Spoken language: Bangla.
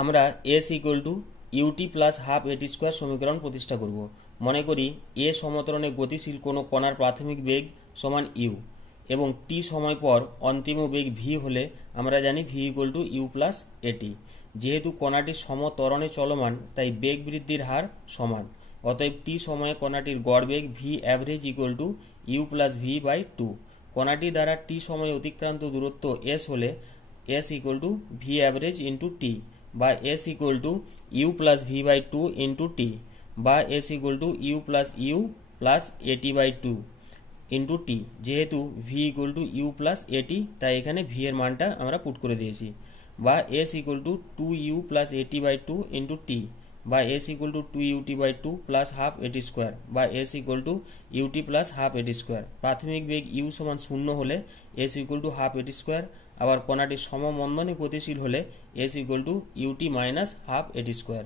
আমরা S equal to u t plus half a t square সমীকরণ প্রতিষ্ঠা করব। মনে করি এ সমতরণে গতিশীল কোনো কণার প্রাথমিক বেগ সমান ইউ এবং টি সময় পর অন্তিম বেগ ভি হলে আমরা জানি v equal to u plus a t. যেহেতু কণাটি সমত্বরণে চলমান তাই বেগ বৃদ্ধির হার সমান, অতএব টি সময়ে কণাটির গড় বেগ v average equal to u plus v by two. কণাটি দ্বারা টি সময়ে অতিক্রান্ত দূরত্ব এস হলে S equal to v average into t বা S equal to u plus v by two into t বা S equal to u plus a t by two into t. যেহেতু v equal to u plus a t তাই এখানে ভি এর মানটা আমরা পুট করে দিয়েছি, বা S equal to two u plus a t by two into t বা S equal to two u t by two plus half a t square বা S equal to u t plus half a t square. প্রাথমিক বেগ ইউ সমান শূন্য হলে S equal to half a t square, আবার কণাটি সমমন্দনে গতিশীল হলে S equal to u t minus half a t square.